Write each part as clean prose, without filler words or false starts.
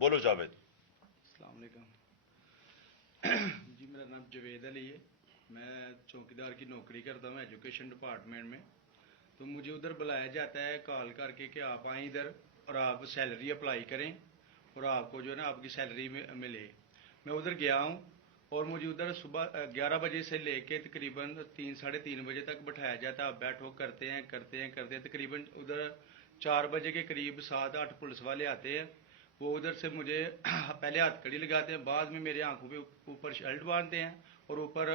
بولو جاوید. السلام علیکم. جی میرا نام جوید علی ہے. میں چوکیدار کی نوکری کرتا ہوں ایجوکیشن ڈپارٹمنٹ میں. تو مجھے ادھر بلایا جاتا ہے کال کر کے کہ آپ آئیں ادھر اور آپ سیلری اپلائی کریں اور آپ کو جو ہے نا آپ کی سیلری ملے. میں ادھر گیا ہوں اور مجھے ادھر صبح 11 بجے سے لے کے تقریباً 3 ساڑھے 3 بجے تک بٹھایا جاتا ہے. آپ بیٹھو کرتے ہیں تقریباً ادھر 4 بجے کے قریب 7-8 پولیس والے آتے ہیں. وہ ادھر سے مجھے پہلے ہاتھ کڑی لگاتے ہیں, بعد میں میرے آنکھوں پہ اوپر شرٹ باندھتے ہیں اور اوپر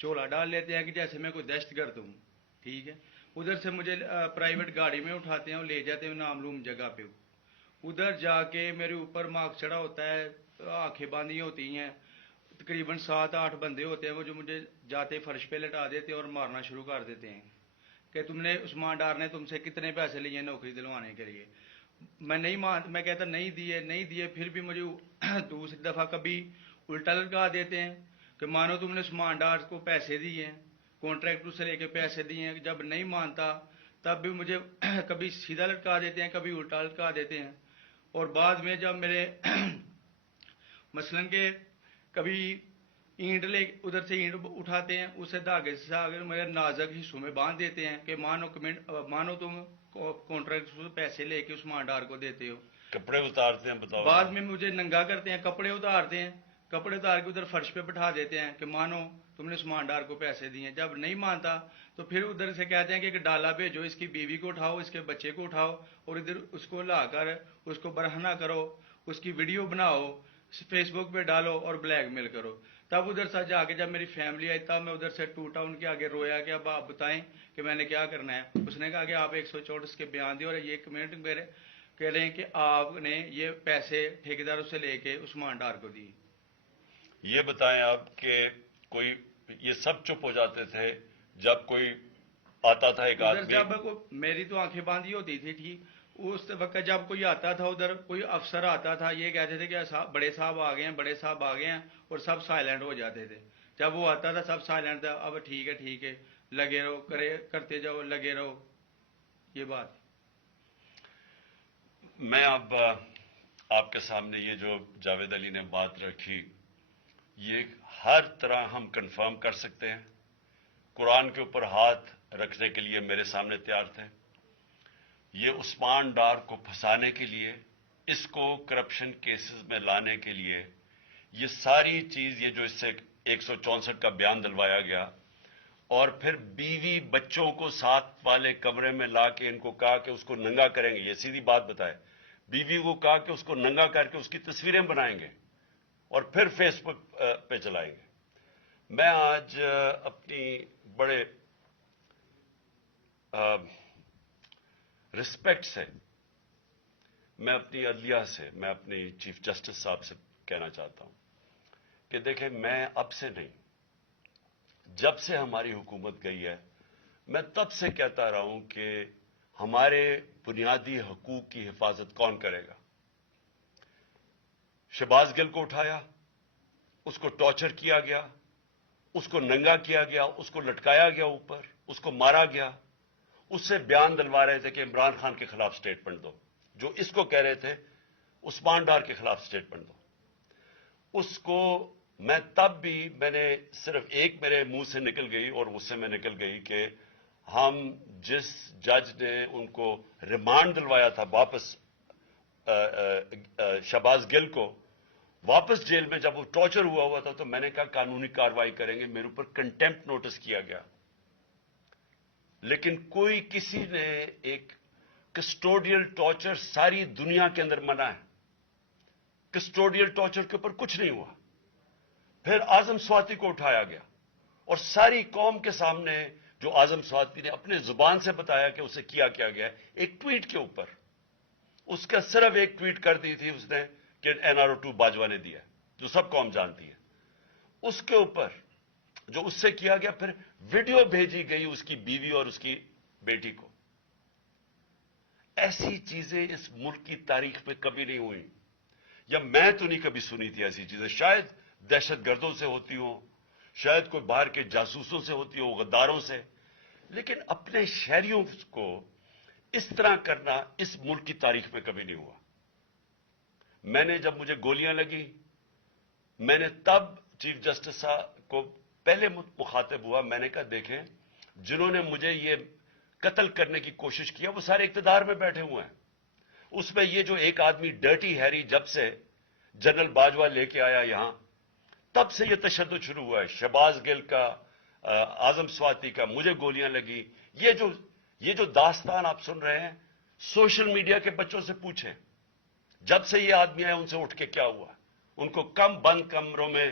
چولا ڈال لیتے ہیں کہ جیسے میں کوئی دہشت گرد ہوں. ٹھیک ہے. ادھر سے مجھے پرائیویٹ گاڑی میں اٹھاتے ہیں اور لے جاتے ہیں نامعلوم جگہ پہ. ادھر جا کے میرے اوپر مارک چڑھا ہوتا ہے, آنکھیں باندھی ہوتی ہیں. تقریباً 7-8 بندے ہوتے ہیں وہ جو مجھے جاتے فرش پہ لٹا دیتے ہیں اور مارنا شروع کر دیتے ہیں کہ تم نے عثمان ڈار نے تم سے کتنے پیسے لیے نوکری دلوانے کے لیے. میں کہتا نہیں دیے. پھر بھی مجھے دوسری دفعہ کبھی الٹا لٹکا دیتے ہیں کہ مانو تم نے عثمان ڈار کو پیسے دیے ہیں, کانٹریکٹر سے لے کے پیسے دیے ہیں. جب نہیں مانتا تب بھی مجھے کبھی سیدھا لٹکا دیتے ہیں, کبھی الٹا لٹکا دیتے ہیں. اور بعد میں جب میرے مثلاً کہ کبھی اینٹ ادھر سے اینٹ اٹھاتے ہیں, اسے دھاگے سے اگر میرے نازک حصوں میں باندھ دیتے ہیں کہ مانو تم کانٹریکٹ سے پیسے لے کے عثمان ڈار کو دیتے ہو. کپڑے اتارتے ہیں, بتاؤ. بعد میں مجھے ننگا کرتے ہیں, کپڑے اتارتے ہیں, کپڑے اتار کے ادھر فرش پہ بٹھا دیتے ہیں کہ مانو تم نے عثمان ڈار کو پیسے دیے ہیں. جب نہیں مانتا تو پھر ادھر سے کہتے ہیں کہ ڈالا بھیجو, اس کی بیوی کو اٹھاؤ, اس کے بچے کو اٹھاؤ اور ادھر اس کو لا کر اس کو برہنہ کرو, اس کی ویڈیو بناؤ, فیس بک پہ ڈالو اور بلیک میل کرو. تب ادھر سے جا کے جب میری فیملی آئی تب میں ادھر سے ٹوٹا, ان کے آگے رویا کہ اب آپ بتائیں کہ میں نے کیا کرنا ہے. اس نے کہا کہ آپ 164 کے بیان دیے اور یہ کمنٹ میرے کہہ رہے ہیں کہ آپ نے یہ پیسے ٹھیکیداروں سے لے کے عثمان ڈار کو دی. یہ بتائیں آپ کہ کوئی یہ سب چپ ہو جاتے تھے جب کوئی آتا تھا ایک ادھر آدمی؟ جب میری تو آنکھیں باندھی ہوتی تھی. ٹھیک. اس وقت جب کوئی آتا تھا ادھر, کوئی افسر آتا تھا, یہ کہتے تھے کہ بڑے صاحب آ گئے ہیں, بڑے صاحب آ گئے ہیں, اور سب سائلنٹ ہو جاتے تھے. جب وہ آتا تھا سب سائلنٹ تھا. اب ٹھیک ہے لگے رہو, کرتے جاؤ, لگے رہو. یہ بات میں اب آپ کے سامنے یہ جو جاوید علی نے بات رکھی, یہ ہر طرح ہم کنفرم کر سکتے ہیں. قرآن کے اوپر ہاتھ رکھنے کے لیے میرے سامنے تیار تھے. یہ عثمان ڈار کو پھنسانے کے لیے, اس کو کرپشن کیسز میں لانے کے لیے, یہ ساری چیز, یہ جو اس سے 164 کا بیان دلوایا گیا, اور پھر بیوی بچوں کو ساتھ والے کمرے میں لا کے ان کو کہا کہ اس کو ننگا کریں گے. یہ سیدھی بات بتائے, بیوی کو کہا کہ اس کو ننگا کر کے اس کی تصویریں بنائیں گے اور پھر فیس بک پہ چلائیں گے. میں آج اپنی بڑے رسپیکٹ سے, میں اپنی عدلیہ سے, میں اپنی چیف جسٹس صاحب سے کہنا چاہتا ہوں کہ دیکھیں, میں اب سے نہیں, جب سے ہماری حکومت گئی ہے, میں تب سے کہتا رہا ہوں کہ ہمارے بنیادی حقوق کی حفاظت کون کرے گا. شہباز گل کو اٹھایا, اس کو ٹارچر کیا گیا, اس کو ننگا کیا گیا, اس کو لٹکایا گیا اوپر, اس کو مارا گیا. اس سے بیان دلوا رہے تھے کہ عمران خان کے خلاف سٹیٹمنٹ دو, جو اس کو کہہ رہے تھے عثمان ڈار کے خلاف سٹیٹمنٹ دو. اس کو میں تب بھی, میں نے صرف ایک میرے منہ سے نکل گئی اور اس سے میں نکل گئی کہ ہم جس جج نے ان کو ریمانڈ دلوایا تھا واپس, شہباز گل کو واپس جیل میں, جب وہ ٹارچر ہوا تھا تو میں نے کہا قانونی کارروائی کریں گے. میرے اوپر کنٹیمپٹ نوٹس کیا گیا, لیکن کوئی کسی نے ایک کسٹوڈیل ٹارچر ساری دنیا کے اندر منع ہے, کسٹوڈیل ٹارچر کے اوپر کچھ نہیں ہوا. پھر اعظم سواتی کو اٹھایا گیا اور ساری قوم کے سامنے جو اعظم سواتی نے اپنے زبان سے بتایا کہ اسے کیا گیا, ایک ٹویٹ کے اوپر, اس کا صرف ایک ٹویٹ کر دی تھی اس نے کہ NRO2 باجوہ نے دیا, جو سب قوم جانتی ہے. اس کے اوپر جو اس سے کیا گیا, پھر ویڈیو بھیجی گئی اس کی بیوی اور اس کی بیٹی کو. ایسی چیزیں اس ملک کی تاریخ میں کبھی نہیں ہوئی, یا میں تو نہیں کبھی سنی تھی ایسی چیزیں. شاید دہشت گردوں سے ہوتی ہوں, شاید کوئی باہر کے جاسوسوں سے ہوتی ہو, غداروں سے, لیکن اپنے شہریوں کو اس طرح کرنا اس ملک کی تاریخ میں کبھی نہیں ہوا. میں نے جب مجھے گولیاں لگی میں نے تب چیف جسٹس صاحب کو پہلے مخاطب ہوا. میں نے کہا دیکھیں جنہوں نے مجھے یہ قتل کرنے کی کوشش کیا وہ سارے اقتدار میں بیٹھے ہوئے ہیں. اس میں یہ جو ایک آدمی ڈرٹی ہیری جب سے جنرل باجوہ لے کے آیا یہاں تب سے یہ تشدد شروع ہوا ہے. شہباز گل کا, اعظم سواتی کا, مجھے گولیاں لگی. یہ جو داستان آپ سن رہے ہیں سوشل میڈیا کے بچوں سے پوچھیں جب سے یہ آدمی آئے ان سے اٹھ کے کیا ہوا. ان کو بند کمروں میں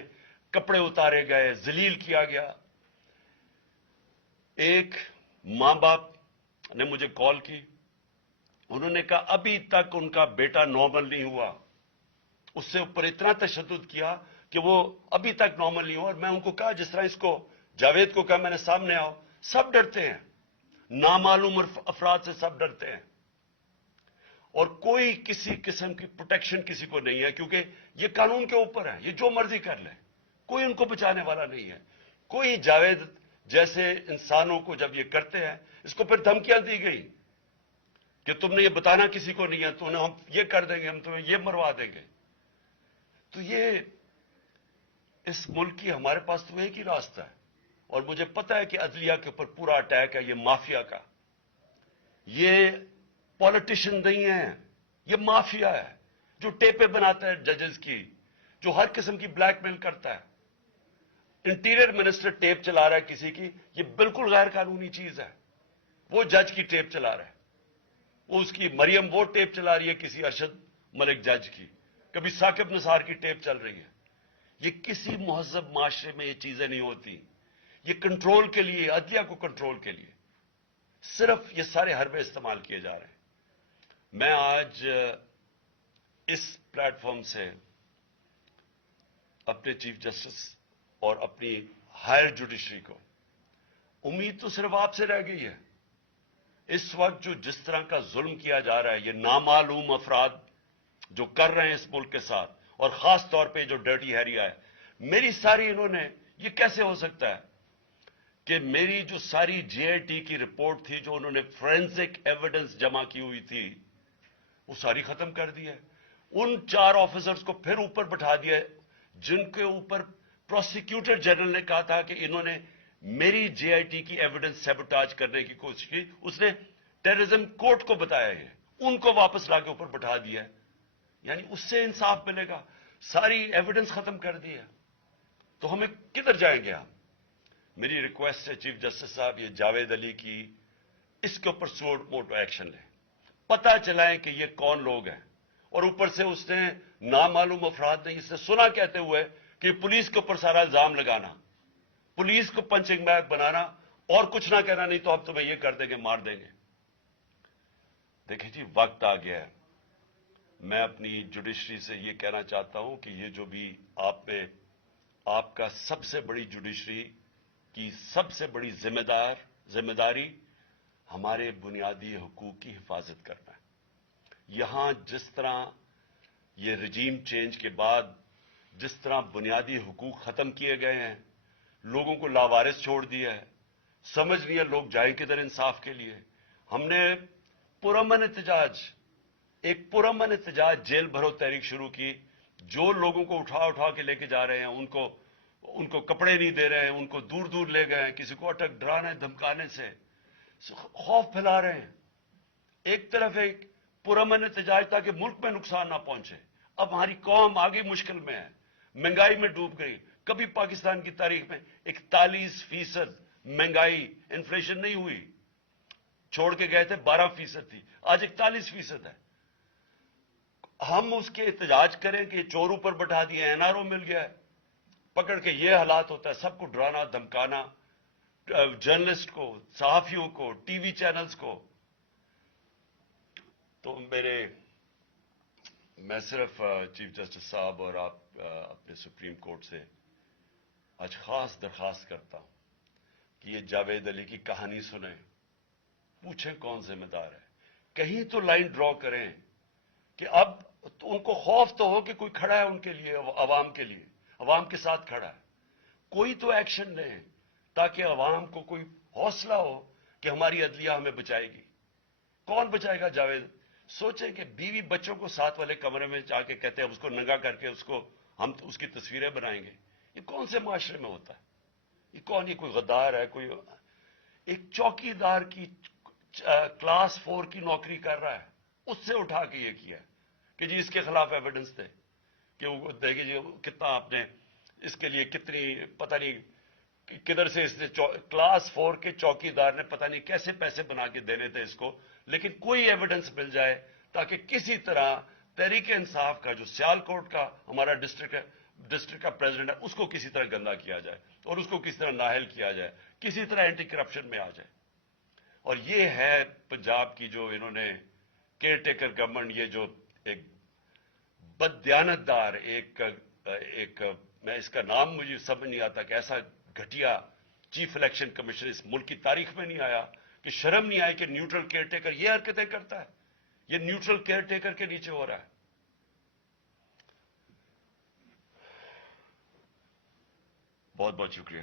کپڑے اتارے گئے, ذلیل کیا گیا. ایک ماں باپ نے مجھے کال کی, انہوں نے کہا ابھی تک ان کا بیٹا نارمل نہیں ہوا. اس سے اوپر اتنا تشدد کیا کہ وہ ابھی تک نارمل نہیں ہوا. اور میں ان کو کہا جس طرح اس کو جاوید کو کہا میں نے سامنے آؤ, سب ڈرتے ہیں, نامعلوم افراد سے سب ڈرتے ہیں اور کوئی کسی قسم کی پروٹیکشن کسی کو نہیں ہے کیونکہ یہ قانون کے اوپر ہے, یہ جو مرضی کر لے, کوئی ان کو بچانے والا نہیں ہے. کوئی جاوید جیسے انسانوں کو جب یہ کرتے ہیں اس کو پھر دھمکیاں دی گئی کہ تم نے یہ بتانا کسی کو نہیں ہے, تو ہم یہ کر دیں گے, ہم تمہیں یہ مروا دیں گے. تو یہ اس ملک کی ہمارے پاس تو ایک ہی راستہ ہے اور مجھے پتا ہے کہ عدلیہ کے اوپر پورا اٹیک ہے یہ مافیا کا. یہ پولیٹیشین نہیں ہے, یہ مافیا ہے جو ٹیپیں بناتا ہے ججز کی, جو ہر قسم کی بلیک میل کرتا ہے. انٹیریئر منسٹر ٹیپ چلا رہا ہے کسی کی, یہ بالکل غیر قانونی چیز ہے. وہ جج کی ٹیپ چلا رہا ہے, وہ اس کی مریم وہ ٹیپ چلا رہی ہے کسی ارشد ملک جج کی, کبھی ثاقب نثار کی ٹیپ چل رہی ہے. یہ کسی مہذب معاشرے میں یہ چیزیں نہیں ہوتی. یہ کنٹرول کے لیے, عدلیہ کو کنٹرول کے لیے صرف یہ سارے حربے استعمال کیے جا رہے ہیں. میں آج اس پلیٹ فارم سے اپنے چیف جسٹس اور اپنی ہائر جوڈیشری کو امید تو صرف آپ سے رہ گئی ہے. اس وقت جو جس طرح کا ظلم کیا جا رہا ہے, یہ نامعلوم افراد جو کر رہے ہیں اس ملک کے ساتھ, اور خاص طور پہ جو ڈرٹی ہیری ہے, میری ساری انہوں نے, یہ کیسے ہو سکتا ہے کہ میری جو ساری جے آئی ٹی کی رپورٹ تھی جو انہوں نے فورینسک ایویڈنس جمع کی ہوئی تھی وہ ساری ختم کر دی ہے. ان 4 آفیسرز کو پھر اوپر بٹھا دیا جن کے اوپر پروسیکیوٹر جنرل نے کہا تھا کہ انہوں نے میری جے آئی ٹی کی ایویڈنس سیبوٹاج کرنے کی کوشش کی. اس نے ٹیررزم کورٹ کو بتایا ہے, ان کو واپس لا کے اوپر بٹھا دیا ہے. یعنی اس سے انصاف ملے گا, ساری ایویڈنس ختم کر دی ہے, تو ہمیں کدھر جائیں گے ہم. میری ریکویسٹ ہے چیف جسٹس صاحب, یہ جاوید علی کی اس کے اوپر موٹو ایکشن لیں, پتہ چلائیں کہ یہ کون لوگ ہیں. اور اوپر سے اس نے نامعلوم افراد نے اس سے سنا کہتے ہوئے کہ پولیس کے اوپر سارا الزام لگانا, پولیس کو پنچنگ بیگ بنانا اور کچھ نہ کہنا, نہیں تو ہم تمہیں یہ کر دیں گے, مار دیں گے. دیکھیں جی وقت آ گیا ہے. میں اپنی جوڈیشری سے یہ کہنا چاہتا ہوں کہ یہ جو بھی آپ کا سب سے بڑی جوڈیشری کی سب سے بڑی ذمہ داری ہمارے بنیادی حقوق کی حفاظت کرنا ہے. یہاں جس طرح یہ رجیم چینج کے بعد جس طرح بنیادی حقوق ختم کیے گئے ہیں, لوگوں کو لاوارث چھوڑ دیا ہے, سمجھ لیا لوگ جائیں کدھر انصاف کے لیے. ہم نے ایک پرامن احتجاج جیل بھرو تحریک شروع کی. جو لوگوں کو اٹھا کے لے کے جا رہے ہیں ان کو کپڑے نہیں دے رہے ہیں, ان کو دور دور لے گئے ہیں, کسی کو اٹک ڈرانے دھمکانے سے خوف پھیلا رہے ہیں. ایک طرف ایک پرامن احتجاج تاکہ ملک میں نقصان نہ پہنچے. اب ہماری قوم آگے مشکل میں ہے, مہنگائی میں ڈوب گئی. کبھی پاکستان کی تاریخ میں 41% مہنگائی انفلیشن نہیں ہوئی, چھوڑ کے گئے تھے 12% تھی, آج 41% ہے. ہم اس کے احتجاج کریں کہ چور اوپر بٹھا دیے, این آر او مل گیا ہے, پکڑ کے یہ حالات ہوتا ہے, سب کو ڈرانا دھمکانا, جرنلسٹ کو, صحافیوں کو, ٹی وی چینلز کو. تو میں صرف چیف جسٹس صاحب اور آپ اپنے سپریم کورٹ سے آج خاص درخواست کرتا ہوں کہ یہ جاوید علی کی کہانی سنیں, پوچھیں کون ذمہ دار ہے, کہیں تو لائن ڈرا کریں کہ اب ان کو خوف تو ہو کہ کوئی کھڑا ہے ان کے لیے, عوام کے لیے, عوام کے ساتھ کھڑا ہے. کوئی تو ایکشن لیں تاکہ عوام کو کوئی حوصلہ ہو کہ ہماری عدلیہ ہمیں بچائے گی. کون بچائے گا؟ سوچیں کہ بیوی بچوں کو ساتھ والے کمرے میں جا کے کہتے ہیں اس کو ننگا کر کے ہم اس کی تصویریں بنائیں گے. یہ کون سے معاشرے میں ہوتا ہے؟ یہ کون؟ یہ کوئی غدار ہے؟ کوئی ایک چوکی دار کی کلاس 4 کی نوکری کر رہا ہے، اس سے اٹھا کے یہ کیا کہ جی اس کے خلاف ایویڈنس دے، کہ وہ دیکھیں جی کتنا آپ نے اس کے لیے کتنی پتہ نہیں کدھر سے اس نے کلاس 4 کے چوکی دار نے پتہ نہیں کیسے پیسے بنا کے دینے تھے اس کو، لیکن کوئی ایویڈنس مل جائے تاکہ کسی طرح تحریک انصاف کا جو سیالکوٹ کا ہمارا ڈسٹرکٹ کا پریزیڈنٹ ہے اس کو کسی طرح گندا کیا جائے اور اس کو کسی طرح نااہل کیا جائے، کسی طرح اینٹی کرپشن میں آ جائے. اور یہ ہے پنجاب کی جو انہوں نے کیئر ٹیکر گورنمنٹ، یہ جو ایک بددیانت دار ایک میں اس کا نام مجھے سمجھ نہیں آتا کہ ایسا گھٹیا چیف الیکشن کمیشن اس ملک کی تاریخ میں نہیں آیا کہ شرم نہیں آئی کہ نیوٹرل کیئر ٹیکر یہ حرکتیں کرتا ہے. یہ نیوٹرل کیئر ٹیکر کے نیچے ہو رہا ہے. بہت بہت شکریہ.